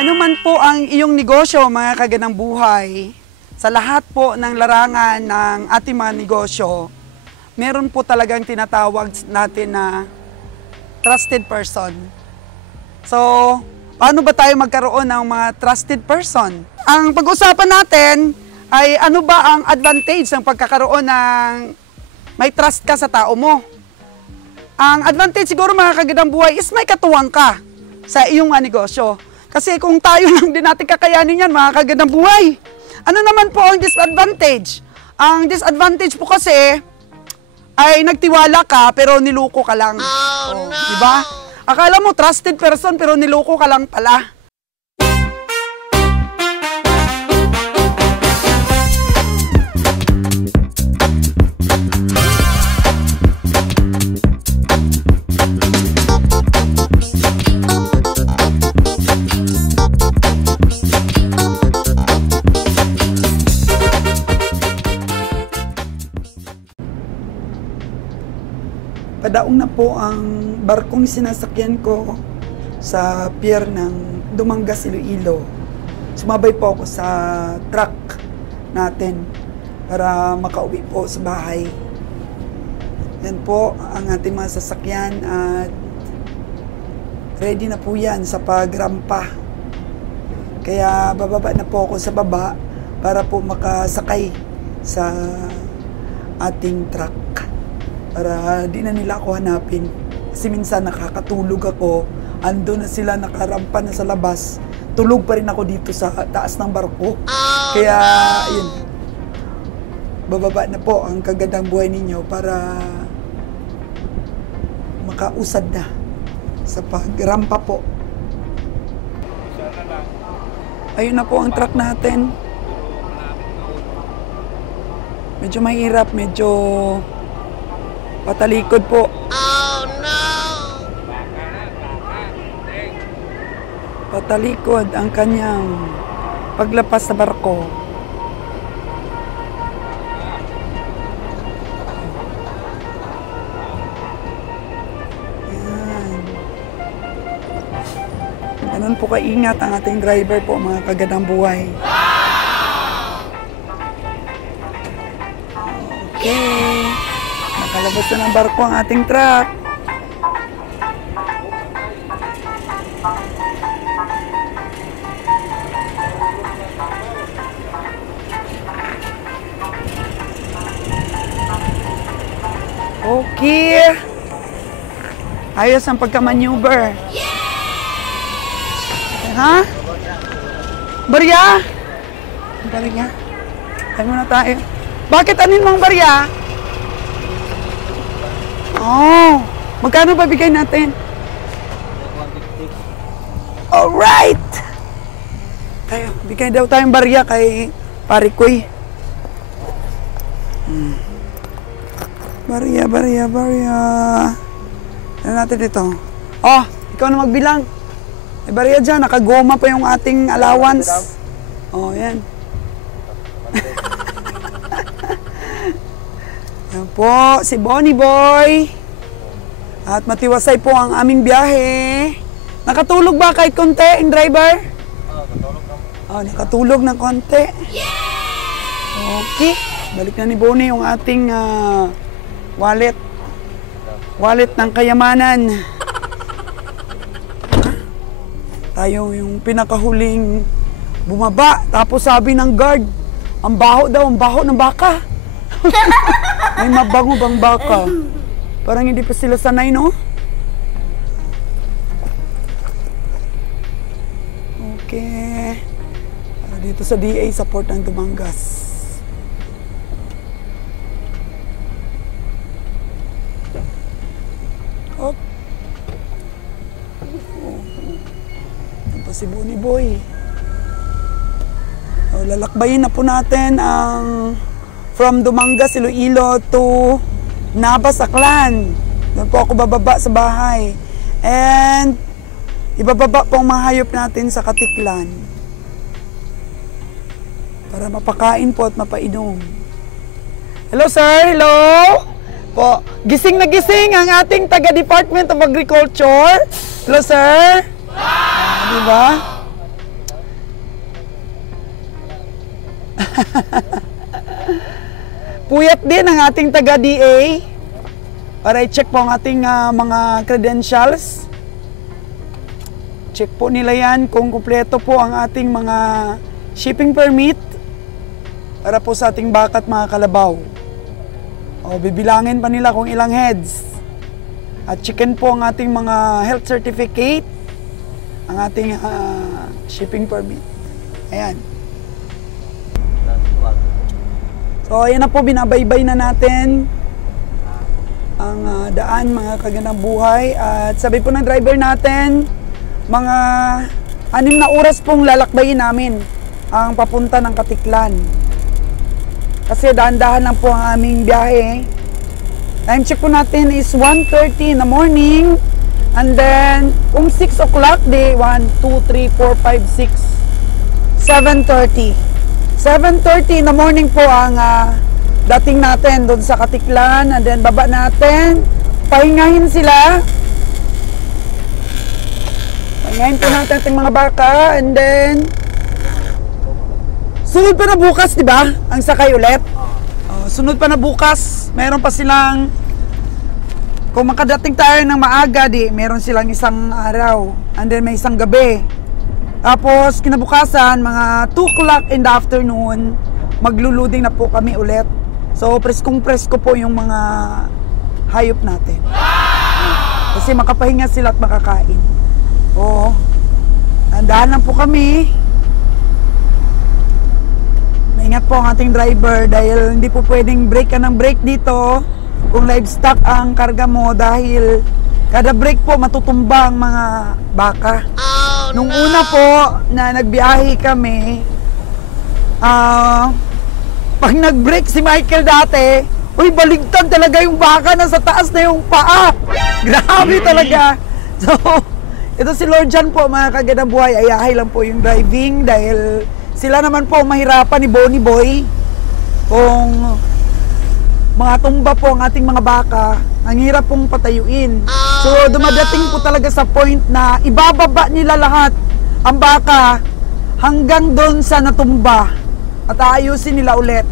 Ano man po ang iyong negosyo, mga kaganang buhay, sa lahat po ng larangan ng ating mga negosyo, meron po talagang tinatawag natin na trusted person. So, paano ba tayo magkaroon ng mga trusted person? Ang pag-usapan natin ay ano ba ang advantage ng pagkakaroon ng may trust ka sa tao mo. Ang advantage siguro mga kaganang buhay is may katuwang ka sa iyong mga negosyo. Kasi kung tayo lang din natin kakayanin yan mga kaganang buhay, ano naman po ang disadvantage? Ang disadvantage po kasi ay nagtiwala ka pero niloko ka lang. Oh, no. Diba? Akala mo trusted person pero niloko ka lang pala. Padaong na po ang barkong sinasakyan ko sa pier ng Dumangas, Iloilo. Sumabay po ako sa truck natin para makauwi po sa bahay. Yan po ang ating mga sasakyan at ready na po yan sa pagrampa. Kaya bababa na po ako sa baba para po makasakay sa ating truck. Para di na nila ako hanapin. Kasi minsan nakakatulog ako, ando na sila, nakarampa na sa labas, tulog pa rin ako dito sa taas ng barko. Kaya, yun, bababa na po ang kagandang buhay ninyo para makausad na sa pagrampa po. Ayun na po ang truck natin. Medyo mahirap, medyo patalikod po. Oh no! Patalikod ang kanyang paglapas sa barko. Yan. Ganun po kaingat ang ating driver po, mga kagandang buhay. Okay. Nakalabas na ng barko ang ating truck. Okay. Ayos ang pagka-maneuver. Ha? Barya? Barya? Tayo muna tayo. Bakit anin mong barya? Oh, magkano ba bigay natin? 150. Alright! Tayo, bigay daw tayong barya kay Parikoy. Barya. Ano natin dito? Oh, ikaw na magbilang. May barya dyan, nakagoma pa yung ating allowance. Oh, yan. Yan po, si Bonnie Boy. At matiwasay po ang aming biyahe. Nakatulog ba kahit konti, yung driver? Nakatulog na. Oh, nakatulog ng konti. Okay. Balik na ni Bonnie yung ating wallet. Wallet ng kayamanan. Tayo yung pinakahuling bumaba. Tapos sabi ng guard, ang baho ng baka. May mabango bang baka? Parang hindi pa sila sanay, no? Okay. Dito sa DA, sa Port ng Dumangas. Oh. Yan pa si Bonnie Boy. Oh, lalakbayin na po natin ang from Dumangas, Iloilo to Navas, Aklan. Doon po ako bababa sa bahay. And ibababa po ang mga hayop natin sa Katiklan. Para mapakain po at mapainom. Hello sir, hello! Po, gising na gising ang ating taga-Department of Agriculture. Hello sir! Wow! Diba? Puyat din ang ating taga-DA para i-check po ang ating mga credentials. Check po nila yan kung kumpleto po ang ating mga shipping permit para po sa ating baka at mga kalabaw. O, bibilangin pa nila kung ilang heads. At checkin po ang ating mga health certificate, ang ating shipping permit. Ayan. So, ayan na po, binabaybay na natin ang daan, mga kagandang buhay. At sabi po ng driver natin, mga 6 na oras pong lalakbayin namin ang papunta ng Katiklan. Kasi dahan-dahan lang po ang aming biyahe. Time check po natin is 1:30 in the morning. And then, 6 o'clock, day 1, 2, 3, 4, 5, 6, 7:30. 7:30 in the morning po ang dating natin doon sa Katiklan. And then baba natin, pahingahin sila. Pahingahin po natin ating mga baka. And then sunod pa na bukas, di ba? Ang sakay ulit. Sunod pa na bukas, meron pa silang, kung makadating tayo ng maaga, meron silang isang araw. And then may isang gabi. Tapos kinabukasan, mga 2 o'clock in the afternoon, magluluding na po kami ulit. So, preskong-presko po yung mga hayop natin. Kasi makapahinga sila at makakain. Oo. Andahan lang po kami. Maingat po ang ating driver dahil hindi po pwedeng break ka ng break dito kung livestock ang karga mo dahil kada break po matutumba ang mga baka. Nung una po na nagbiyahe kami, pag nag-break si Michael dati, uy, baligtad talaga yung baka, nasa taas na yung paa. Grabe talaga. So, ito si Lord John po, mga kagandang buhay, ayahay lang po yung driving dahil sila naman po mahirapan ni Bonnie Boy. Kung mga tumba po ang ating mga baka, ang hirap pong patayuin. So, dumadating po talaga sa point na ibababa nila lahat ang baka hanggang doon sa natumba. At aayusin nila ulit.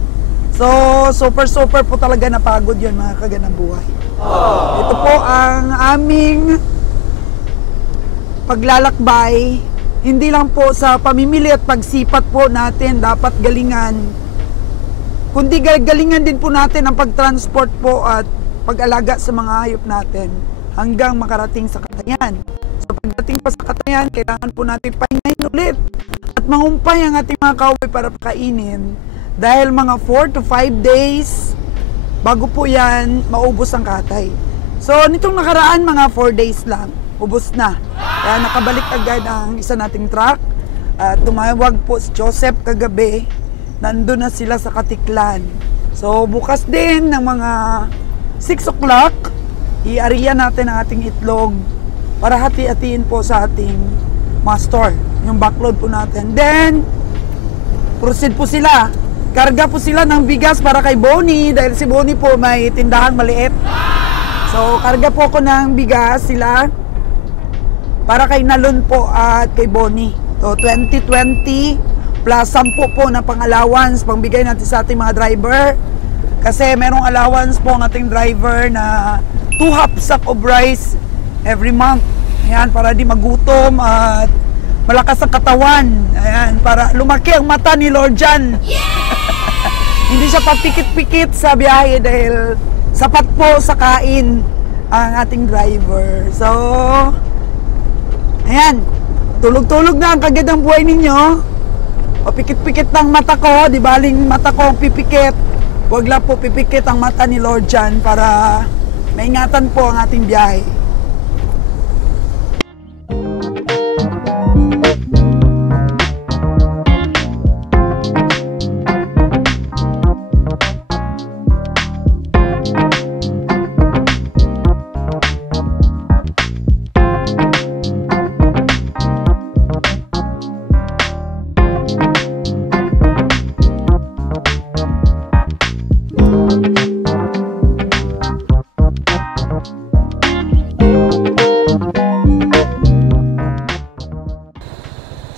So, super po talaga napagod yun, mga kagandang buhay. Ito po ang aming paglalakbay. Hindi lang po sa pamimili at pagsipat po natin dapat galingan. Kundi galingan din po natin ang pagtransport po at pag-alaga sa mga hayop natin hanggang makarating sa Katayan. So, pagdating pa sa Katayan, kailangan po natin pahingahin ulit at mangumpay ang ating mga kauwi para pakainin dahil mga 4 to 5 days bago po yan maubos ang katay. So nitong nakaraan mga 4 days lang, ubos na. Kaya nakabalik agad ang isa nating truck at tumawag po si Joseph kagabi, nandun na sila sa Katiklan. So bukas din ng mga 6 o'clock, i-area natin ang ating itlog para hati-hatiin po sa ating mga store, yung backload po natin. Then, proceed po sila. Karga po sila ng bigas para kay Bonnie dahil si Bonnie po may tindahang maliit. So, karga po ako ng bigas sila para kay Nalon po at kay Bonnie. So, 2020 plus 10 po na pang-allowance, pangbigay natin sa ating mga driver. Kasi merong allowance po ang ating driver na 2 half sack of rice every month. Ayan, para di magutom at malakas ang katawan. Ayan, para lumaki ang mata ni Lord John. Hindi siya papikit-pikit sa biyahe dahil sapat po sa kain ang ating driver. So, ayan, tulog-tulog na ang kagandang buhay ninyo. Papikit-pikit ng mata ko, di baling mata ko ang pipikit. Huwag lang po pipikit ang mata ni Lord John para maingatan po ang ating biyahe.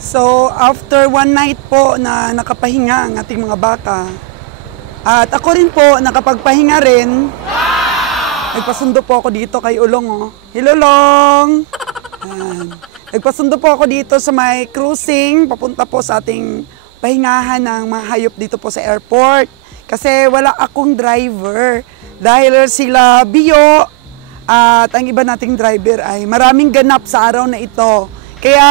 So, after one night po na nakapahinga ang ating mga baka, at ako rin po nakapagpahinga rin, nagpasundo po ako dito kay Ulong. Oh. Hello, Long! Nagpasundo po ako dito sa may cruising, papunta po sa ating pahingahan ng mga hayop dito po sa airport. Kasi wala akong driver. Dahil sila Bio at ang iba nating driver ay maraming ganap sa araw na ito. Kaya,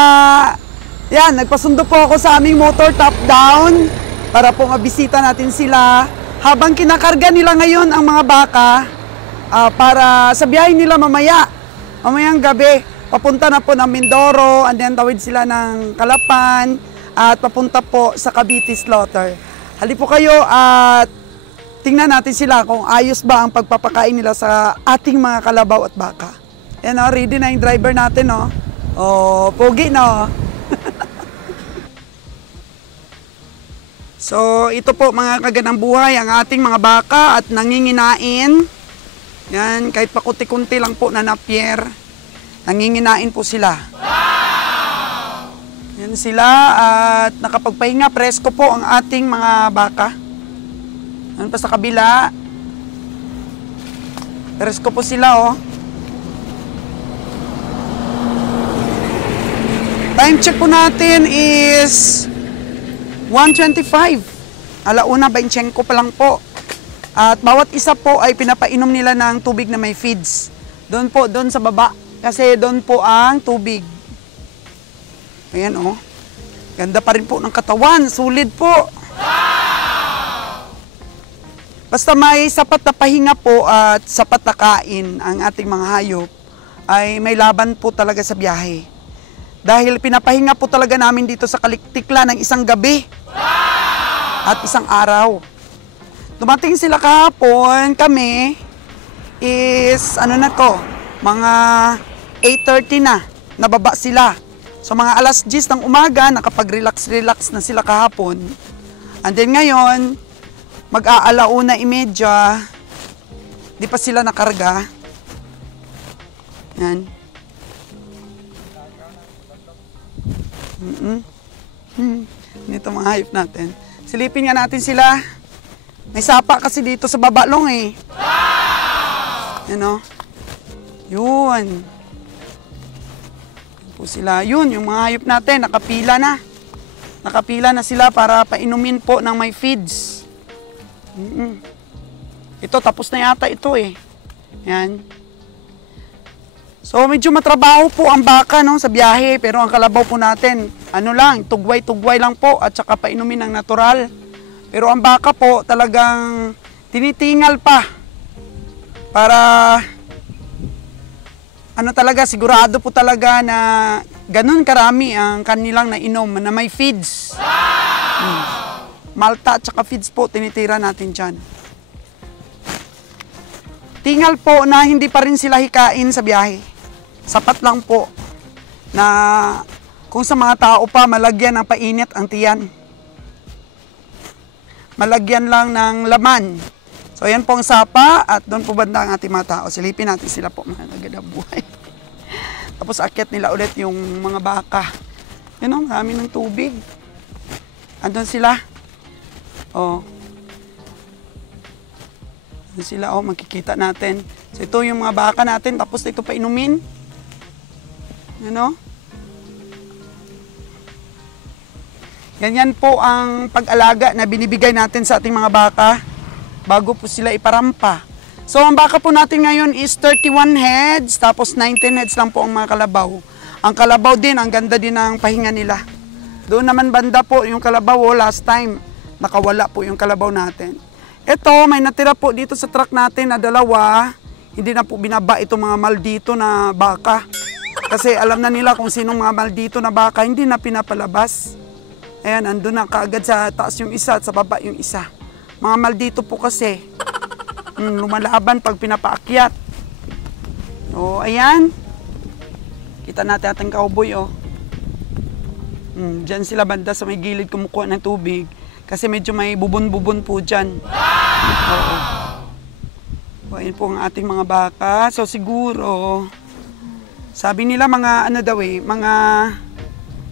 yan, nagpasundo po ako sa aming motor top down para po mabisita natin sila habang kinakarga nila ngayon ang mga baka para sa biyahe nila mamayang gabi. Papunta na po ng Mindoro and then tawid sila ng Calapan at papunta po sa Cavite Slaughter. Hali po kayo at tingnan natin sila kung ayos ba ang pagpapakain nila sa ating mga kalabaw at baka. Yan o, ready na yung driver natin o. Oh, pogi no. So, ito po mga kaganang buhay, ang ating mga baka at nanginginain. Yan, kahit pakunti-kunti lang po na napier, nanginginain po sila. Yan sila at nakapagpahinga, presko po ang ating mga baka. Yan pa sa kabila. Presko po sila oh. Time check po natin is 1:25. 1:25 pa lang po. At bawat isa po ay pinapainom nila ng tubig na may feeds. Doon po, doon sa baba. Kasi doon po ang tubig. Ayan oh. Ganda pa rin po ng katawan. Sulit po. Basta may sapat na pahinga po at sapat na kain ang ating mga hayop, ay may laban po talaga sa biyahe. Dahil pinapahinga po talaga namin dito sa Kaliktikla ng isang gabi at isang araw. Dumating sila kahapon, kami is mga 8:30 na, nababa sila. So mga alas 10 ng umaga, nakapag-relax na sila kahapon. And then ngayon, mag-1:30, di pa sila nakarga. Yan. Dito mga hayop natin. Silipin nga natin sila. May sapa kasi dito sa babalong eh. Yan o. Yun. Yan po sila. Yun, yung mga hayop natin, nakapila na. Nakapila na sila para painumin po ng may feeds. Ito, tapos na yata ito eh. Yan. So, medyo matrabaho po ang baka no, sa biyahe. Pero ang kalabaw po natin, tugway-tugway lang po at saka painumin ng natural. Pero ang baka po talagang tinitingal pa. Para, sigurado po talaga na ganun karami ang kanilang nainom na may feeds. Malta at saka feeds po, tinitira natin dyan. Tingal po na hindi pa rin sila hikain sa biyahe. Sapat lang po na kung sa mga tao pa, malagyan ng painit ang tiyan. Malagyan lang ng laman. So yan po ang sapa at doon po banda ang ating mga tao. Silipin natin sila po mga nagandang buhay. Tapos akyat nila ulit yung mga baka. Yun o, marami ng tubig. Andun sila. Oh. Andun sila, oh, makikita natin. So ito yung mga baka natin, tapos ito pa inumin. Ano? Ganyan po ang pag-alaga na binibigay natin sa ating mga baka bago po sila iparampa. So ang baka po natin ngayon is 31 heads, tapos 19 heads lang po ang mga kalabaw. Ang kalabaw din, ang ganda din ng pahinga nila. Doon naman banda po yung kalabaw, last time, nakawala po yung kalabaw natin. Ito, may natira po dito sa truck natin na dalawa. Hindi na po binaba itong mga maldito na baka. Kasi alam na nila kung sinong mga maldito na baka, hindi na pinapalabas. Ayan, andun na kaagad sa taas yung isa at sa baba yung isa. Mga maldito po kasi, lumalaban pag pinapaakyat. O, ayan. Kita natin ating cowboy, oh. Diyan sila banda sa may gilid kumukuha ng tubig. Kasi medyo may bubon-bubon po dyan. Oo. O, ayan po ang ating mga baka. So, siguro, sabi nila mga, mga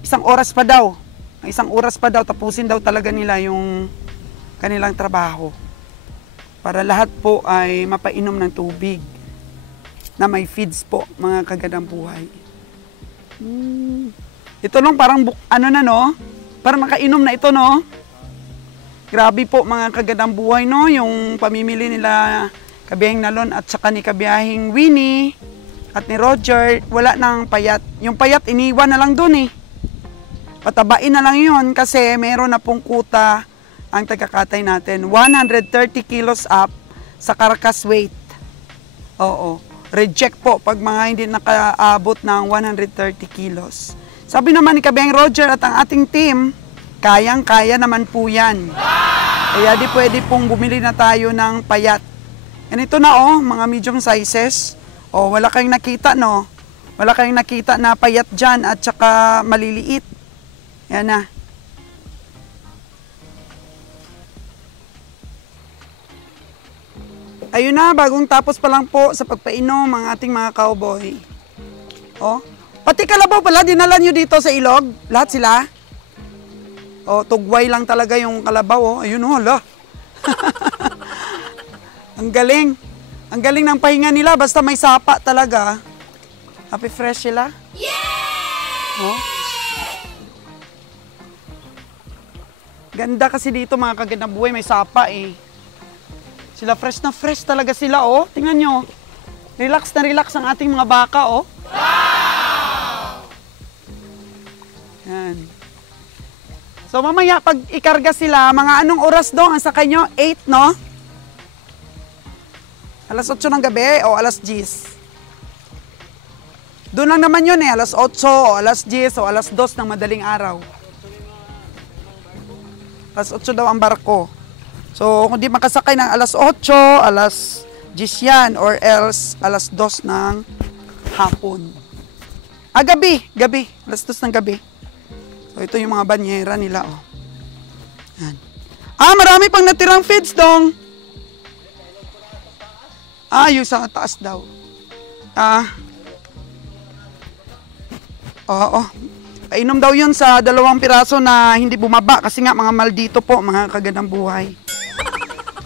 isang oras pa daw. Isang oras pa daw, tapusin daw talaga nila yung kanilang trabaho. Para lahat po ay mapainom ng tubig na may feeds po, mga kagandang buhay. Ito lang parang ano na no? Parang nakainom na ito no? Grabe po mga kagandang buhay no, yung pamimili nila Kabiyahing Nalon at saka ni Kabiyahing Winnie at ni Roger, wala nang payat. Yung payat iniwan na lang dun eh. Patabain na lang yun kasi meron na pong kuta ang tagakatay natin. 130 kilos up sa carcass weight. Oo. Reject po pag mga hindi nakaabot ng 130 kilos. Sabi naman ni Kabiyahing Roger at ang ating team, kayang-kaya naman po yan. Kaya di pwede pong bumili na tayo ng payat. And ito na oh, mga medium sizes. Oh, wala kayong nakita no? Wala kayong nakita na payat dyan at saka maliliit. Yan na. Ayun na, bagong tapos pa lang po sa pagpainom ang ating mga cowboy. Oh, pati kalabaw pala, dinala nyo dito sa ilog. Lahat sila. Oh, tugway lang talaga yung kalabaw. Oh. Ayun oh, hala. Ang galing. Ang galing ng pahinga nila. Basta may sapa talaga. Happy fresh sila. Yeah! Oh. Ganda kasi dito mga kagandang buhay. May sapa eh. Sila fresh na fresh talaga sila oh. Tingnan nyo. Relax na relax ang ating mga baka oh. Wow! Yan. So mamaya pag ikarga sila, mga anong oras daw ang sakay nyo? 8, no? Alas 8 ng gabi o alas 10? Doon lang naman yun eh, alas 8 o alas 10 o alas 2 ng madaling araw. Alas 8 daw ang barko. So kung di makasakay ng alas 8, alas 10 yan or else alas 2 ng hapon. Gabi, alas 2 ng gabi. So, ito yung mga banyera nila, oh. Yan. Marami pang natirang feeds, dong. Yung sa taas daw. Oo. Painom daw yun sa 2 piraso na hindi bumaba kasi nga mga maldito po, mga kagandang buhay.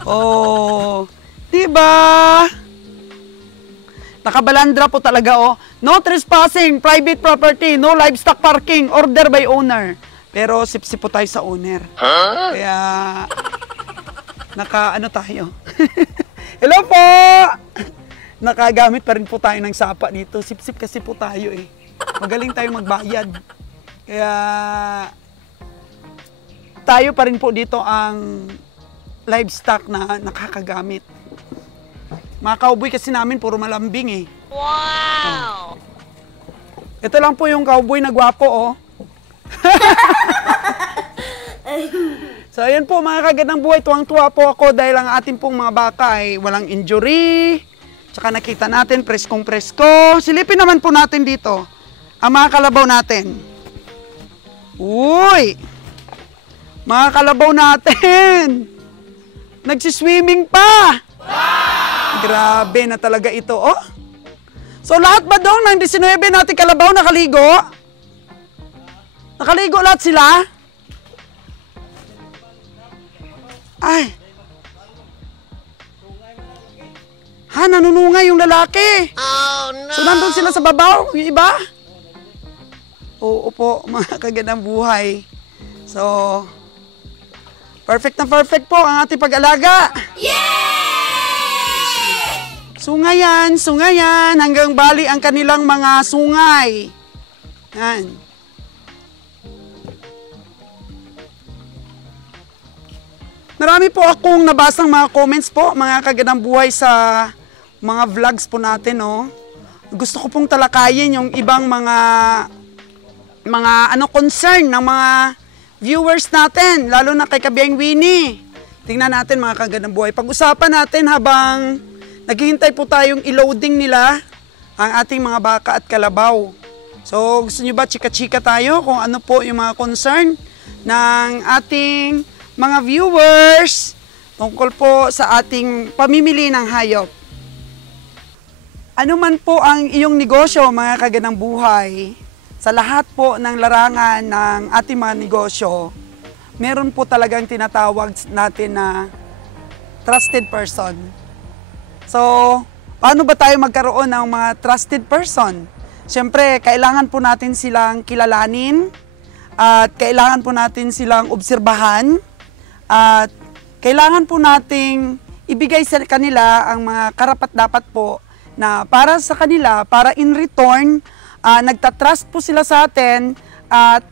Oh, diba? Nakabalandra po talaga oh. No trespassing, private property, no livestock parking, order by owner. Pero sip-sip po tayo sa owner. Huh? Kaya ano tayo. Hello po! Nakagamit pa rin po tayo ng sapa dito. Sip-sip kasi po tayo eh. Magaling tayo magbayad. Kaya tayo pa rin po dito ang livestock na nakakagamit. Mga cowboy kasi namin, puro malambing eh. Wow! Ito lang po yung cowboy na gwapo, oh. So, ayan po mga kagandang buhay. Tuwang-tuwa po ako dahil ang ating pong mga baka ay walang injury. Tsaka nakita natin, preskong-presko. Silipin naman po natin dito ang mga kalabaw natin. Uy! Mga kalabaw natin! Nagsiswimming pa! Wow! Grabe na talaga ito, oh. So lahat ba dong ng 19 natin kalabaw nakaligo? Nakaligo lahat sila? Ay. Nanunungay yung lalaki. Oh no. So nandun sila sa babaw, yung iba? Oo po, mga kagandang buhay. So, perfect na perfect po ang ating pag-alaga. Sungayan, hanggang bali ang kanilang mga sungay. Yan. Marami po akong nabasang mga comments po, mga kagandang buhay sa mga vlogs po natin, no? Gusto ko pong talakayin yung ibang mga concern ng mga viewers natin, lalo na kay Kabiyahing Winnie. Tingnan natin mga kagandang buhay. Pag-usapan natin habang naghihintay po tayong i-loading nila ang ating mga baka at kalabaw. So, gusto nyo ba chika-chika tayo kung ano po yung mga concern ng ating mga viewers tungkol po sa ating pamimili ng hayop? Ano man po ang iyong negosyo, mga kagandang buhay, sa lahat po ng larangan ng ating mga negosyo, meron po talagang tinatawag natin na trusted person. So, paano ba tayo magkaroon ng mga trusted person? Siyempre, kailangan po natin silang kilalanin at kailangan po natin silang obserbahan at kailangan po nating ibigay sa kanila ang mga karapat-dapat po na para sa kanila, para in return, nagtatrust po sila sa atin at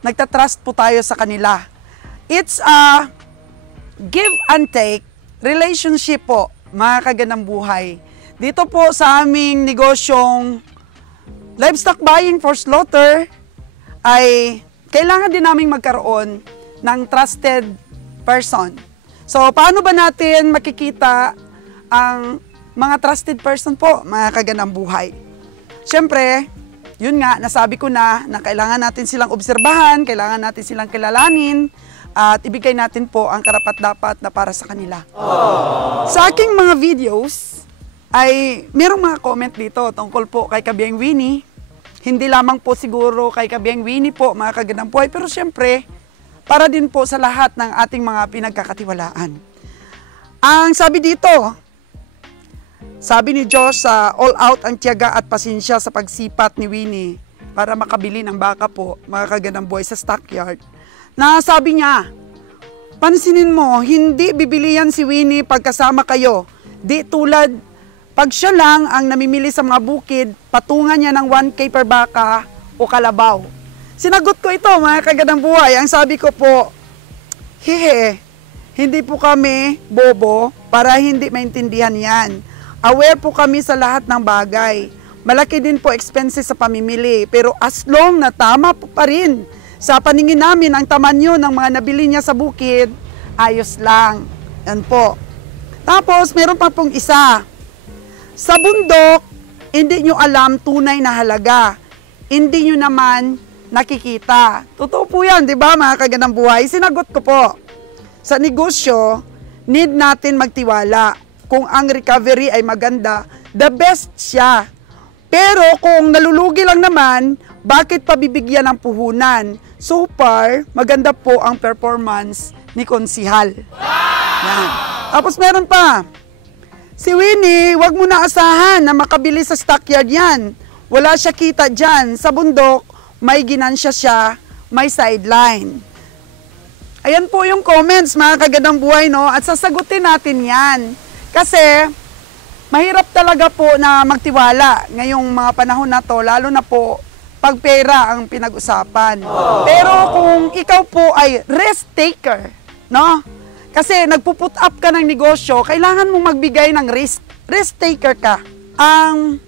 nagtatrust po tayo sa kanila. It's a give and take relationship po, mga kagandang buhay. Dito po sa aming negosyong livestock buying for slaughter ay kailangan din naming magkaroon ng trusted person. So, paano ba natin makikita ang mga trusted person po, mga kagandang buhay? Siyempre, yun nga, nasabi ko na kailangan natin silang obserbahan, kailangan natin silang kilalanin, at ibigay natin po ang karapat-dapat na para sa kanila. Sa aking mga videos, ay merong mga comment dito tungkol po kay Kabiang Winnie. Hindi lamang po siguro kay Kabiang Winnie po, mga kagandang buhay, pero siyempre, para din po sa lahat ng ating mga pinagkakatiwalaan. Ang sabi dito, sabi ni Diyos, all out ang tiyaga at pasensya sa pagsipat ni Winnie para makabili ng baka po, mga kagandang buhay, sa stockyard. Na sabi niya, pansinin mo, hindi bibilihan si Winnie pagkasama kayo. Di tulad, pag siya lang ang namimili sa mga bukid, patungan niya ng 1K per baka o kalabaw. Sinagot ko ito, mga kagandang buhay. Ang sabi ko po, hihe, hindi po kami bobo para hindi maintindihan yan. Aware po kami sa lahat ng bagay. Malaki din po expenses sa pamimili. Pero as long na tama po pa rin sa paningin namin ang tamanyo ng mga nabili niya sa bukid, ayos lang. Yan po. Tapos, meron pa pong isa. Sa bundok, hindi nyo alam tunay na halaga. Hindi nyo naman nakikita. Totoo po yan, di ba, mga kagandang buhay? Sinagot ko po. Sa negosyo, need natin magtiwala. Kung ang recovery ay maganda, the best siya. Pero kung nalulugi lang naman, bakit pabibigyan ng puhunan? So far, maganda po ang performance ni Konsihal. Yan. Tapos meron pa. Si Winnie, wag mo na asahan na makabili sa stockyard yan. Wala siya kita dyan. Sa bundok, may ginansya siya, may sideline. Ayan po yung comments, mga kagandang buhay, no? At sasagutin natin yan. Kasi, mahirap talaga po na magtiwala ngayong mga panahon na to, lalo na po pag pera ang pinag-usapan. Pero kung ikaw po ay risk taker, no? Kasi nagpo-put up ka ng negosyo, kailangan mong magbigay ng risk. Risk taker ka. Ang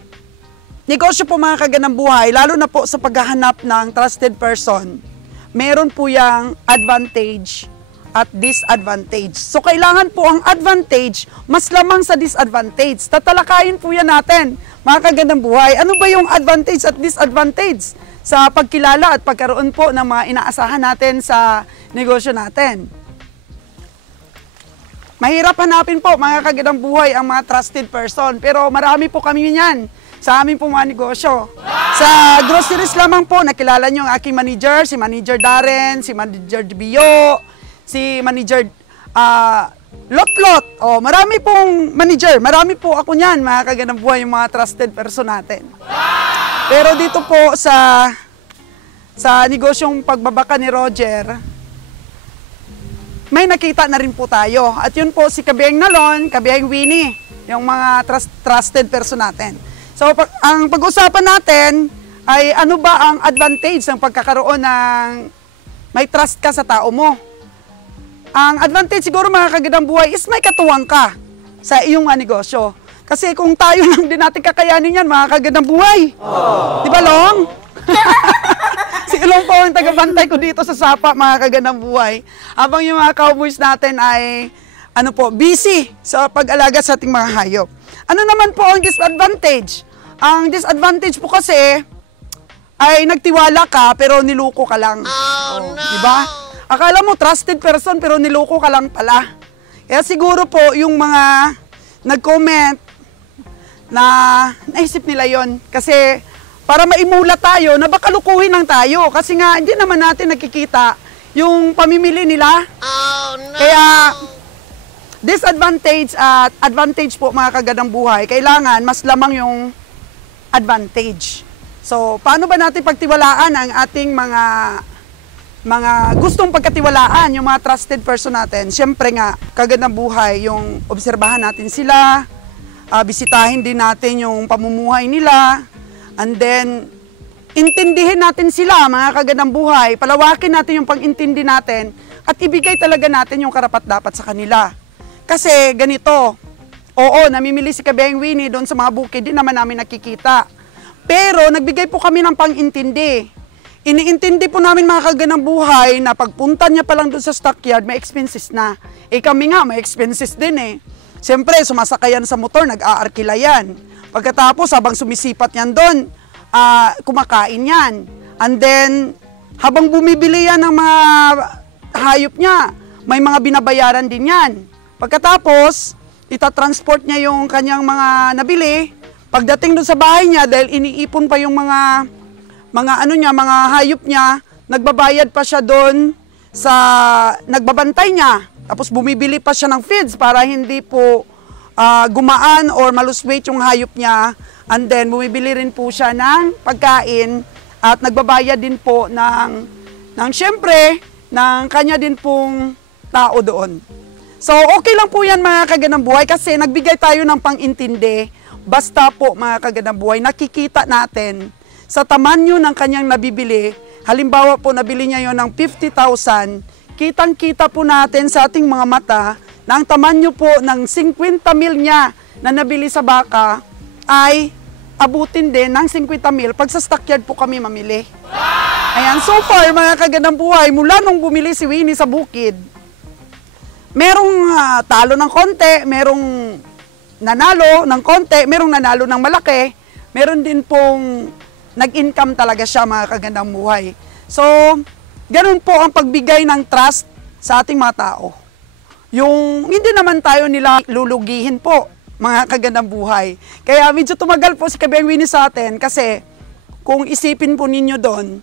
negosyo po, mga kagandang buhay, lalo na po sa paghahanap ng trusted person, meron po yung advantage at disadvantage. So, kailangan po ang advantage, mas lamang sa disadvantage. Tatalakayin po yan natin, mga kagandang buhay. Ano ba yung advantage at disadvantage sa pagkilala at pagkaroon po ng mga inaasahan natin sa negosyo natin? Mahirap hanapin po, mga kagandang buhay, ang mga trusted person. Pero marami po kami niyan sa aming pong mga negosyo. Sa groceries lamang po, nakilala nyo ang aking manager, si Manager Darren, si Manager Bio, si Manager Lotlot. O, marami pong manager, marami po ako niyan, mga kagandang buhay, yung mga trusted person natin. Pero dito po sa negosyong pagbabaka ni Roger, may nakita na rin po tayo. At yun po si Kabiang Nalon, Kabiang Winnie, yung mga trusted person natin. So, ang pag-usapan natin ay ano ba ang advantage ng pagkakaroon ng may trust ka sa tao mo. Ang advantage siguro, mga kagandang buhay, is may katuwang ka sa iyong negosyo. Kasi kung tayo lang din natin kakayanin yan, mga kagandang buhay. Di ba, Long? Si Long po ang tagabantay ko dito sa Sapa, mga kagandang buhay. Habang yung mga cowboys natin ay busy sa pag-alaga sa ating mga hayop. Ano naman po ang disadvantage? Ang disadvantage po kasi ay nagtiwala ka pero niloko ka lang. Oh, no! Diba? Akala mo trusted person pero niloko ka lang pala. Kaya siguro po yung mga nag-comment na naisip nila yon kasi para maimula tayo na baka lukuhin lang tayo. Kasi nga, hindi naman natin nakikita yung pamimili nila. Oh, no! Kaya, disadvantage at advantage po mga kagadang buhay, kailangan mas lamang yung advantage. So, paano ba natin pagtiwalaan ang ating mga gustong pagkatiwalaan, yung mga trusted person natin? Siyempre nga, kagandang buhay, yung obserbahan natin sila, bisitahin din natin yung pamumuhay nila, and then, intindihin natin sila, mga kagandang buhay, palawakin natin yung pag-intindi natin, at ibigay talaga natin yung karapat-dapat sa kanila. Kasi ganito, oo, namimili si Kabeng Winnie doon sa mga bukid, di naman namin nakikita. Pero nagbigay po kami ng pang-intindi. Iniintindi po namin mga kaganang buhay na pagpunta niya pa lang doon sa stockyard, may expenses na. Eh kami nga, may expenses din eh. Siyempre, sumasakayan sa motor, nag-aarkila yan. Pagkatapos, habang sumisipat yan doon, kumakain yan. And then, habang bumibili yan ng mga hayop niya, may mga binabayaran din yan. Pagkatapos, itatransport niya yung kanyang mga nabili. Pagdating doon sa bahay niya, dahil iniipon pa yung mga hayop niya, nagbabayad pa siya doon sa nagbabantay niya. Tapos bumibili pa siya ng feeds para hindi po gumaan or malusweight yung hayop niya. And then bumibili rin po siya ng pagkain at nagbabayad din po ng syempre, ng kanya din pong tao doon. So okay lang po yan mga kaganang buhay kasi nagbigay tayo ng pang-intindi. Basta po mga kaganang buhay, nakikita natin sa tamanyo ng kanyang nabibili, halimbawa po nabili niya yon ng 50,000, kitang-kita po natin sa ating mga mata na ang tamanyo po ng 50 mil niya na nabili sa baka ay abutin din ng 50 mil pag sa stockyard po kami mamili. Ayan, so far mga kaganang buhay, mula nung bumili si Winnie sa bukid, merong talo ng konti, merong nanalo ng konti, merong nanalo ng malaki, meron din pong nag-income talaga siya mga kagandang buhay. So, ganun po ang pagbigay ng trust sa ating mga tao. Yung hindi naman tayo nila lulugihin po, mga kagandang buhay. Kaya medyo tumagal po si Kabeng Winnie sa atin kasi kung isipin po ninyo doon,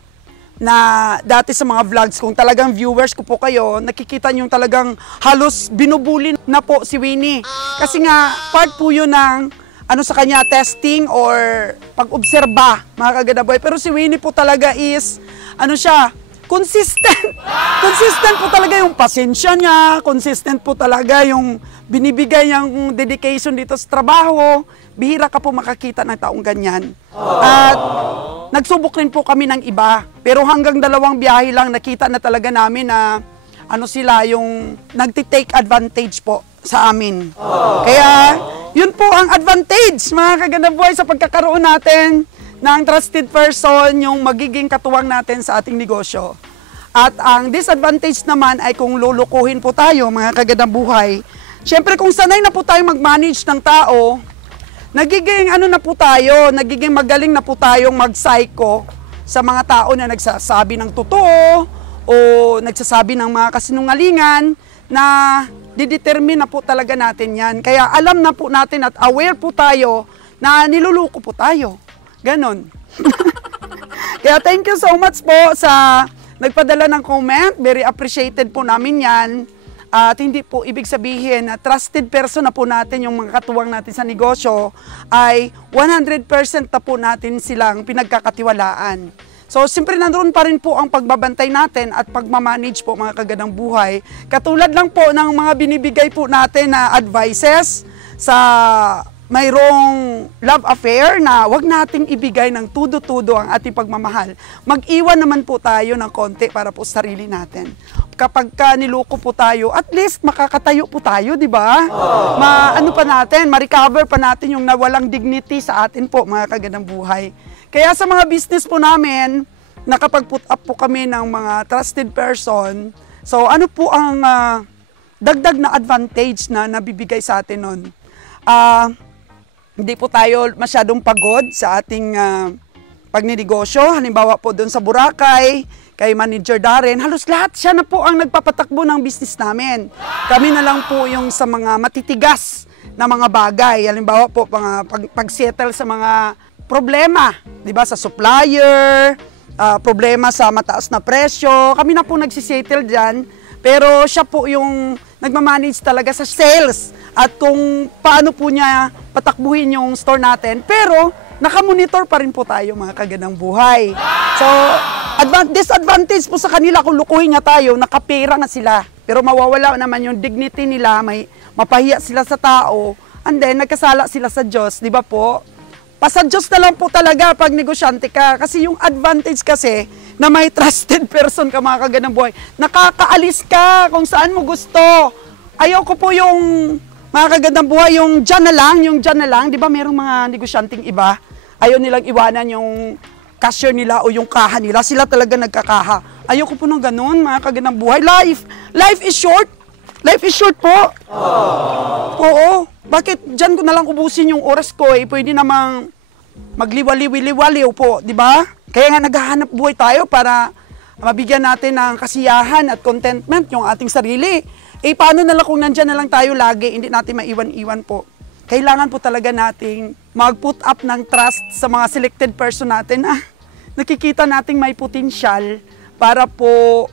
na dati sa mga vlogs, kung talagang viewers ko po kayo, nakikita nyo talagang halos binubulin na po si Winnie. Kasi nga, part po yun ng sa kanya, testing or pag-obserba, mga kagadaboy. Pero si Winnie po talaga is, consistent. Consistent po talaga yung pasensya niya, consistent po talaga yung binibigay niyang dedication dito sa trabaho. Bihira ka po makakita ng taong ganyan. At nagsubok rin po kami ng iba. Pero hanggang 2 biyahe lang nakita na talaga namin na sila yung nagtitake advantage po sa amin. Kaya yun po ang advantage mga kagandang buhay sa pagkakaroon natin ng trusted person, yung magiging katuwang natin sa ating negosyo. At ang disadvantage naman ay kung lulukuhin po tayo mga kagandang buhay. Siyempre kung sanay na po tayo mag-manage ng tao, nagiging na po tayo, nagiging magaling na po tayong mag-psycho sa mga tao na nagsasabi ng totoo o nagsasabi ng mga kasinungalingan na didetermine na po talaga natin yan. Kaya alam na po natin at aware po tayo na niluluko po tayo. Ganon. Kaya thank you so much po sa nagpadala ng comment. Very appreciated po namin yan. At hindi po ibig sabihin na trusted person na po natin yung mga katuwang natin sa negosyo ay 100% na po natin silang pinagkakatiwalaan. So, siyempre nandoon pa rin po ang pagbabantay natin at pagmamanage po mga kagandang buhay. Katulad lang po ng mga binibigay po natin na advices sa mayroong love affair na wag nating ibigay ng tudo-tudo ang ating pagmamahal. Mag-iwan naman po tayo ng konti para po sa sarili natin. Kapag niloko po tayo, at least makakatayo po tayo, di ba? Ma-recover pa natin yung nawalang dignity sa atin po, mga kagandang buhay. Kaya sa mga business po namin, nakapag-put up po kami ng mga trusted person. So, ano po ang dagdag na advantage na nabibigay sa atin nun? Hindi po tayo masyadong pagod sa ating pagninegosyo. Halimbawa po doon sa Boracay, kay Manager Darren, halos lahat siya na po ang nagpapatakbo ng business namin. Kami na lang po yung sa mga matitigas na mga bagay. Halimbawa po, pag-settle sa mga problema, 'di ba, sa supplier, problema sa mataas na presyo. Kami na po nagsisettle diyan, pero siya po yung nagmamanage talaga sa sales at kung paano po niya patakbuhin yung store natin. Pero nakamonitor pa rin po tayo mga kaganang buhay. So, disadvantage po sa kanila kung lukuhin nga tayo, nakapera nga sila. Pero mawawala naman yung dignity nila, may mapahiya sila sa tao, and then nagkasala sila sa Diyos, di ba po? Sa Diyos na lang po talaga pag negosyante ka. Kasi yung advantage kasi na may trusted person ka mga kaganang buhay, nakakaalis ka kung saan mo gusto. Ayaw ko po yung mga kaganang buhay, yung dyan na lang, di ba merong mga negosyanteng iba, ayaw nilang iwanan yung cashier nila o yung kaha nila, sila talaga nagkakaha. Ayaw ko po ng ganun, mga kaganang buhay. Life is short. Life is short po. Oo. Bakit dyan ko na lang ubusin yung oras ko, pwede namang magliwaliw-liwaliw po, di ba? Kaya nga naghahanap buhay tayo para mabigyan natin ng kasiyahan at contentment yung ating sarili. Paano na lang kung nandyan na lang tayo lagi, hindi natin maiwan-iwan po. Kailangan po talaga nating mag-put up ng trust sa mga selected person natin. Nakikita nating may potensyal para po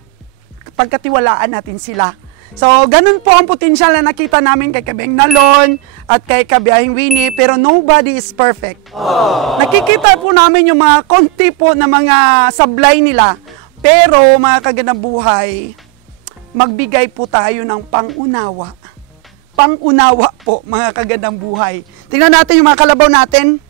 pagkatiwalaan natin sila. So, ganun po ang potensyal na nakita namin kay Kabeng Nalon at kay Kabiyahing Winnie, pero nobody is perfect. Nakikita po namin yung mga konti po na mga sablay nila, pero mga kaganang buhay, magbigay po tayo ng pangunawa. Pangunawa po, mga kagandang buhay. Tingnan natin yung mga kalabaw natin.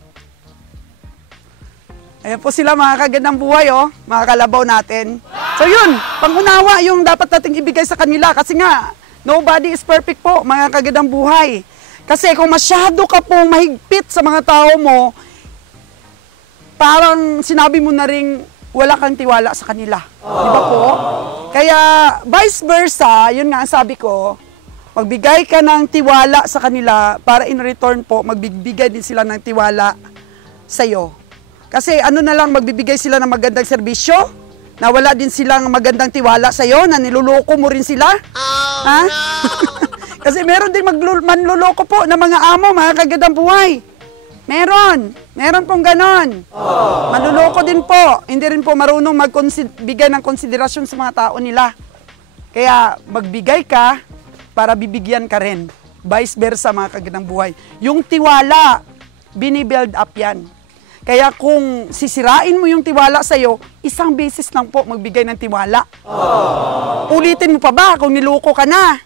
Ayan po sila mga kagandang buhay, mga kalabaw natin. So yun, pangunawa yung dapat nating ibigay sa kanila kasi nga, nobody is perfect po, mga kagandang buhay. Kasi kung masyado ka pong mahigpit sa mga tao mo, parang sinabi mo na rin, wala kang tiwala sa kanila. Di ba po? Kaya vice versa, yun nga ang sabi ko, magbigay ka ng tiwala sa kanila para in return po, magbibigay din sila ng tiwala sa'yo. Kasi ano na lang, magbibigay sila ng magandang serbisyo, na wala din silang magandang tiwala sa'yo, na niluloko mo rin sila. Ha? Kasi meron din manluloko po ng mga amo, mga kagandang buhay. Meron pong ganon. Manluloko din po. Hindi rin po marunong magbigay ng konsiderasyon sa mga tao nila. Kaya magbigay ka para bibigyan ka rin. Vice versa mga kagandang buhay. Yung tiwala, binibuild up yan. Kaya kung sisirain mo yung tiwala sa'yo, isang beses lang po magbigay ng tiwala. Ulitin mo pa ba kung niloko ka na?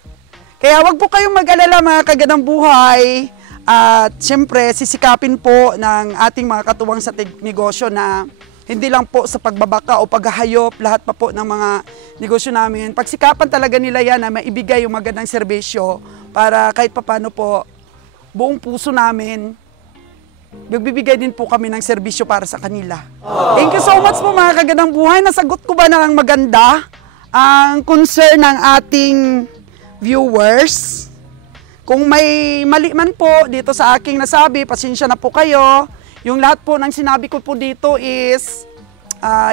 Kaya wag po kayong mag-alala mga kagandang buhay. At siyempre, sisikapin po ng ating mga katuwang sa negosyo na hindi lang po sa pagbabaka o paghahayop, lahat pa po ng mga negosyo namin. Pagsikapan talaga nila yan na maibigay yung magandang serbisyo para kahit papano po, buong puso namin, nagbibigay din po kami ng serbisyo para sa kanila. Thank you so much po mga kagandang buhay. Nasagot ko ba ng maganda ang concern ng ating viewers? Kung may mali man po dito sa aking nasabi, pasensya na po kayo. Yung lahat po ng sinabi ko po dito is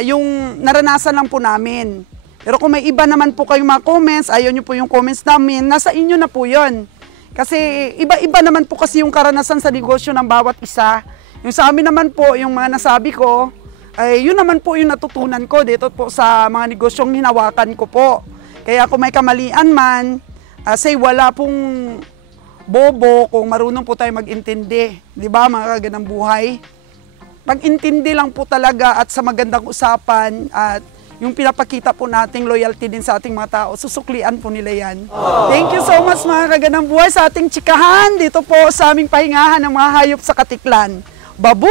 yung naranasan lang po namin. Pero kung may iba naman po kayong mga comments, ayaw nyo po yung comments namin, nasa inyo na po yun. Kasi iba-iba naman po kasi yung karanasan sa negosyo ng bawat isa. Yung sa amin naman po, yung mga nasabi ko, ay yun naman po yung natutunan ko dito po sa mga negosyong hinawakan ko po. Kaya kung may kamalian man, say wala pong bobo kung marunong po tayo mag-intindi. Di ba mga kagandang buhay? Pag-intindi lang po talaga at sa magandang usapan at yung pinapakita po nating loyalty din sa ating mga tao, susuklian po nila yan. Thank you so much mga kagandang buhay sa ating tsikahan dito po sa aming pahingahan ng mga hayop sa Katiklan. Babu!